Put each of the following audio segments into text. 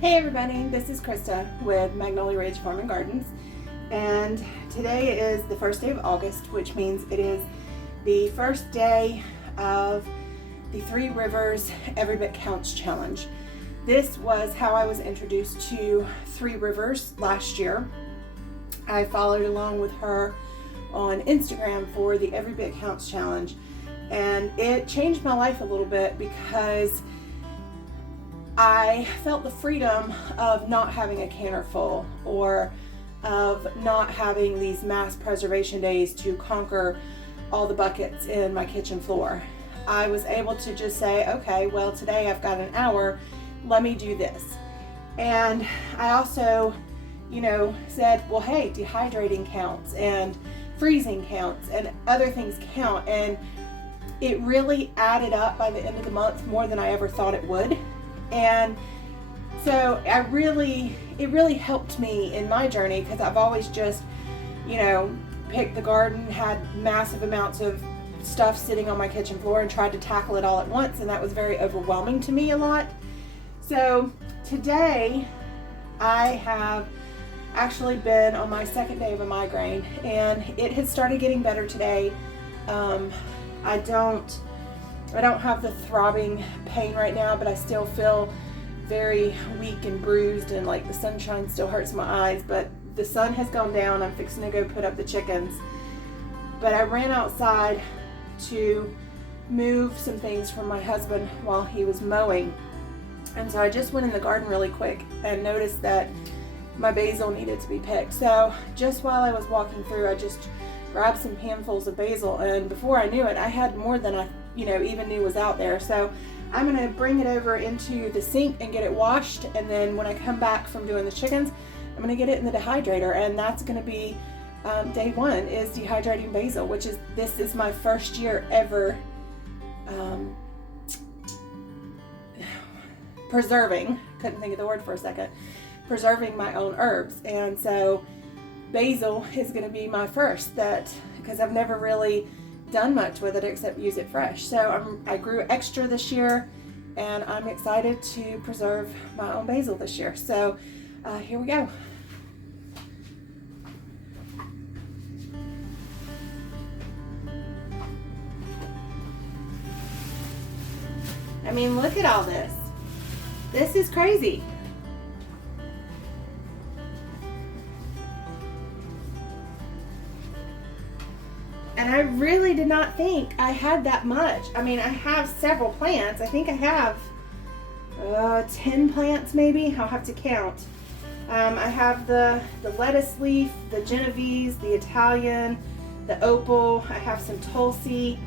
Hey everybody, this is Krista with Magnolia Ridge Farm and Gardens, and today is the first day of August, which means it is the first day of the Three Rivers Every Bit Counts Challenge. This was how I was introduced to Three Rivers last year. I followed along with her on Instagram for the Every Bit Counts Challenge, and it changed my life a little bit because I felt the freedom of not having a canner full, or of not having these mass preservation days to conquer all the buckets in my kitchen floor. I was able to just say, okay, well, today I've got an hour, let me do this. And I also, said, well, hey, dehydrating counts and freezing counts and other things count. And it really added up by the end of the month more than I ever thought it would. And so it really helped me in my journey, because I've always just, picked the garden, had massive amounts of stuff sitting on my kitchen floor and tried to tackle it all at once, and that was very overwhelming to me a lot. So today I have actually been on my second day of a migraine, and it has started getting better today. I don't have the throbbing pain right now, but I still feel very weak and bruised, and like the sunshine still hurts my eyes, but the sun has gone down. I'm fixing to go put up the chickens. But I ran outside to move some things from my husband while he was mowing. And so I just went in the garden really quick and noticed that my basil needed to be picked. So just while I was walking through, I just grabbed some handfuls of basil, and before I knew it, I had more than I even knew was out there. So I'm going to bring it over into the sink and get it washed, and then when I come back from doing the chickens, I'm going to get it in the dehydrator, and that's going to be day one, is dehydrating basil, this is my first year ever preserving, couldn't think of the word for a second, preserving my own herbs. And so basil is going to be my first, because I've never really done much with it except use it fresh. So I grew extra this year, and I'm excited to preserve my own basil this year. So here we go. I mean, look at all this. This is crazy. And I really did not think I had that much. I mean, I have several plants. I think I have 10 plants maybe. I'll have to count. I have the lettuce leaf, the Genovese, the Italian, the opal. I have some Tulsi.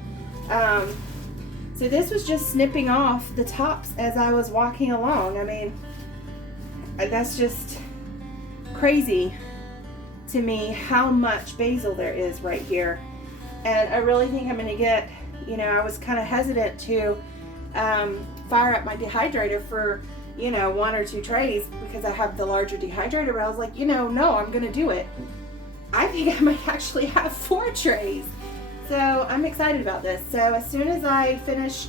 So this was just snipping off the tops as I was walking along. I mean, that's just crazy to me how much basil there is right here. And I really think I'm going to get, I was kind of hesitant to fire up my dehydrator for, 1 or 2 trays, because I have the larger dehydrator, but I was like, no, I'm going to do it. I think I might actually have 4 trays. So I'm excited about this. So as soon as I finish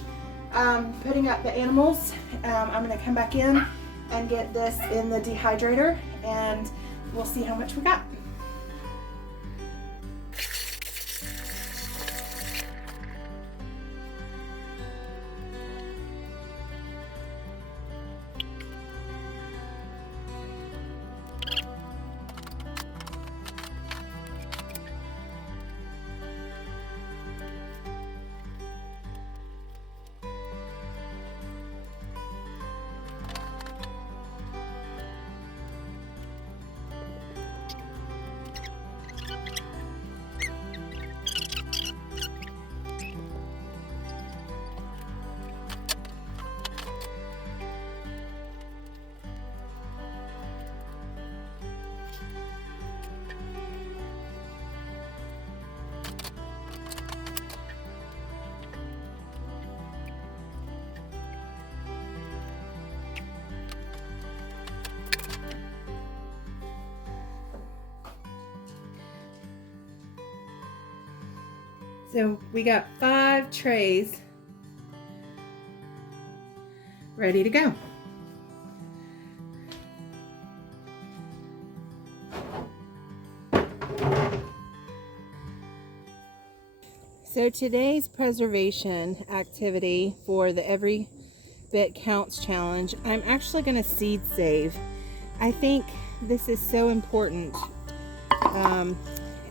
putting up the animals, I'm going to come back in and get this in the dehydrator, and we'll see how much we got. So we got 5 trays ready to go. So today's preservation activity for the Every Bit Counts challenge, I'm actually going to seed save. I think this is so important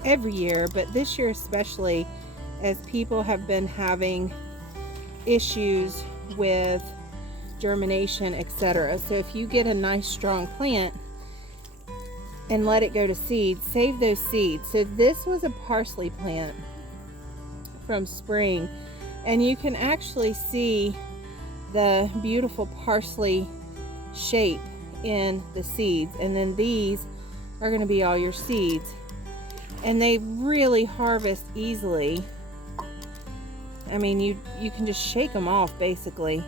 every year, but this year especially, as people have been having issues with germination, etc. So if you get a nice strong plant and let it go to seed, save those seeds. So this was a parsley plant from spring, and you can actually see the beautiful parsley shape in the seeds, and then these are going to be all your seeds, and they really harvest easily. I mean, you can just shake them off basically.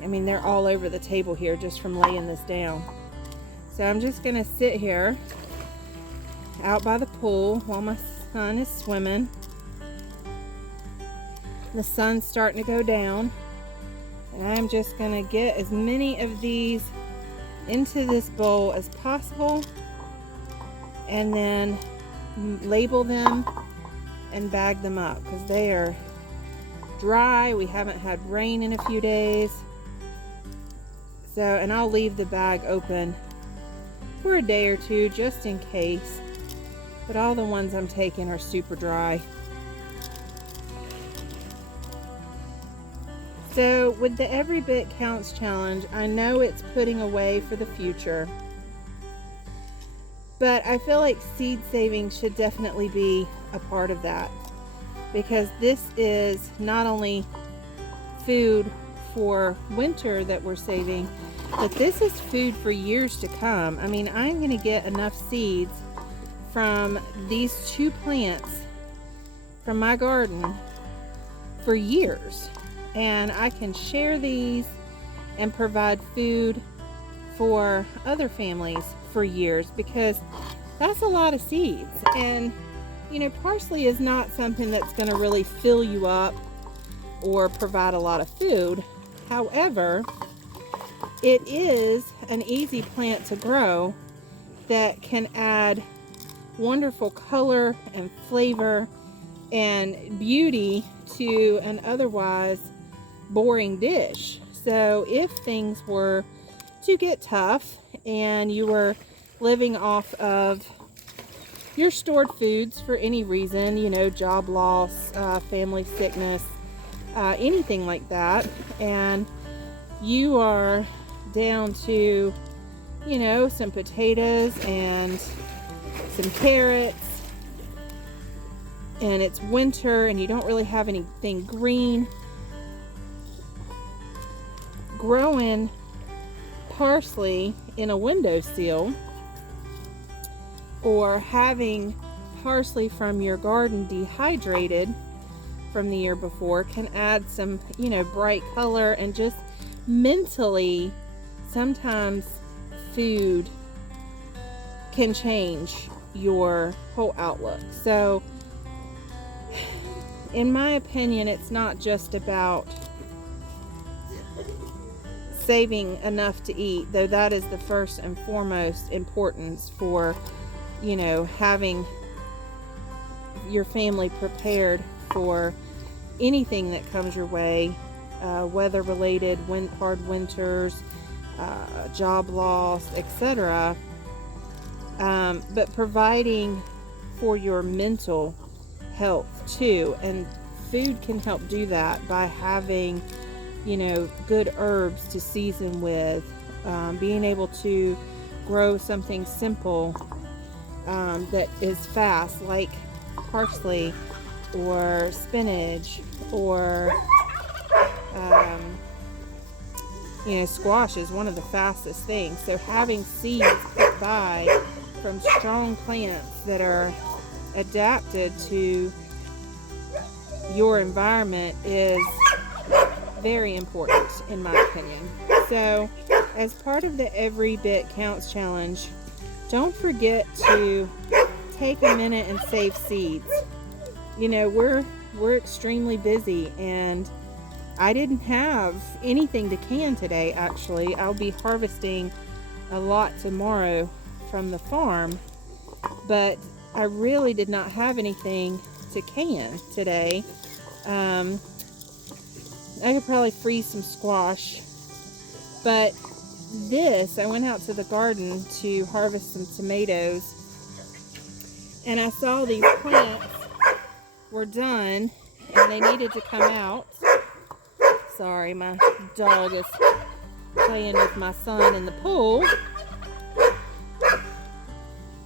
I mean, they're all over the table here just from laying this down. So I'm just gonna sit here out by the pool while my son is swimming. The sun's starting to go down, and I'm just gonna get as many of these into this bowl as possible, and then label them and bag them up because they are dry. We haven't had rain in a few days. So, and I'll leave the bag open for a day or two just in case. But all the ones I'm taking are super dry. So with the Every Bit Counts challenge, I know it's putting away for the future, but I feel like seed saving should definitely be a part of that, because this is not only food for winter that we're saving, but this is food for years to come. I mean, I'm going to get enough seeds from these two plants from my garden for years, and I can share these and provide food for other families for years, because that's a lot of seeds. And you know, parsley is not something that's going to really fill you up or provide a lot of food. However, it is an easy plant to grow that can add wonderful color and flavor and beauty to an otherwise boring dish. So if things were to get tough and you were living off of your stored foods for any reason, you know, job loss, family sickness, anything like that, and you are down to, you know, some potatoes and some carrots, and it's winter and you don't really have anything green, growing parsley in a windowsill or having parsley from your garden dehydrated from the year before can add some, you know, bright color, and just mentally, sometimes food can change your whole outlook. So in my opinion, it's not just about saving enough to eat, though that is the first and foremost importance for, you know, having your family prepared for anything that comes your way, weather related, hard winters, job loss, etc. But providing for your mental health too, and food can help do that by having, you know, good herbs to season with, being able to grow something simple that is fast, like parsley or spinach, or you know, squash is one of the fastest things. So having seeds put by from strong plants that are adapted to your environment is very important, in my opinion. So as part of the Every Bit Counts challenge, don't forget to take a minute and save seeds. You know, we're extremely busy, and I didn't have anything to can today. Actually, I'll be harvesting a lot tomorrow from the farm, but I really did not have anything to can today. I could probably freeze some squash, but this, I went out to the garden to harvest some tomatoes, and I saw these plants were done and they needed to come out. Sorry, my dog is playing with my son in the pool.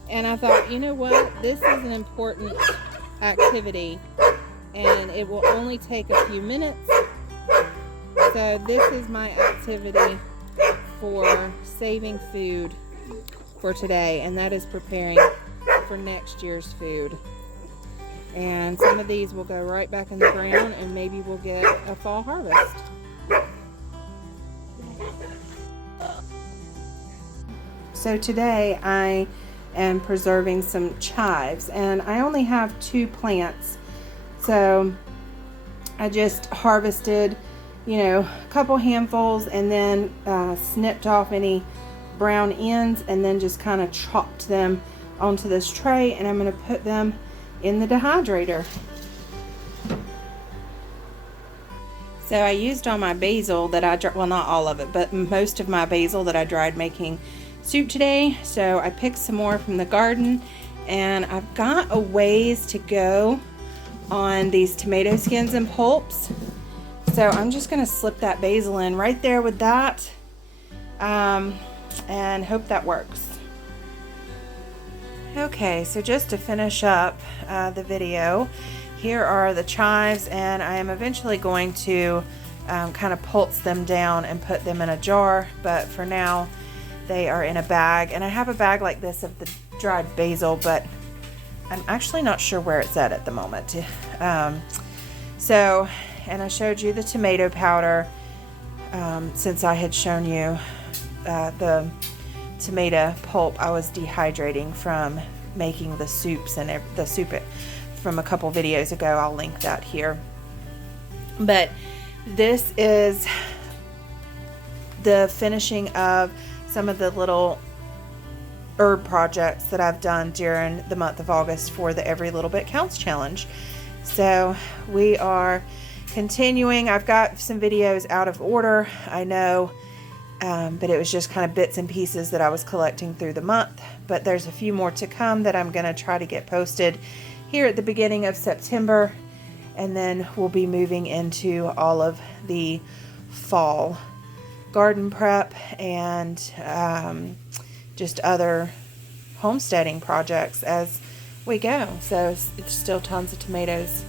And I thought, you know what, this is an important activity and it will only take a few minutes. So this is my activity for saving food for today, and that is preparing for next year's food. And some of these will go right back in the ground, and maybe we'll get a fall harvest. So today I am preserving some chives, and I only have 2 plants. So I just harvested, you know, a couple handfuls and then snipped off any brown ends and then just kind of chopped them onto this tray, and I'm going to put them in the dehydrator. So I used all my basil that I, well, not all of it, but most of my basil that I dried making soup today. So I picked some more from the garden, and I've got a ways to go on these tomato skins and pulps. So I'm just going to slip that basil in right there with that, and hope that works. Okay, so just to finish up the video, here are the chives, and I am eventually going to kind of pulse them down and put them in a jar, but for now they are in a bag. And I have a bag like this of the dried basil, but I'm actually not sure where it's at the moment. And I showed you the tomato powder since I had shown you the tomato pulp I was dehydrating from making the soups and the soup from a couple videos ago. I'll link that here. But this is the finishing of some of the little herb projects that I've done during the month of August for the Every Little Bit Counts challenge. So we are continuing. I've got some videos out of order, I know, but it was just kind of bits and pieces that I was collecting through the month. But there's a few more to come that I'm going to try to get posted here at the beginning of September, and then we'll be moving into all of the fall garden prep and just other homesteading projects as we go. So it's still tons of tomatoes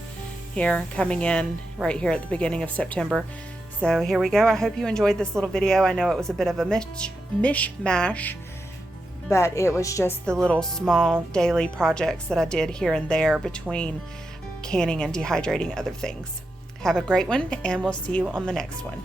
here coming in right here at the beginning of September. So here we go. I hope you enjoyed this little video. I know it was a bit of a mishmash, but it was just the little small daily projects that I did here and there between canning and dehydrating other things. Have a great one, and we'll see you on the next one.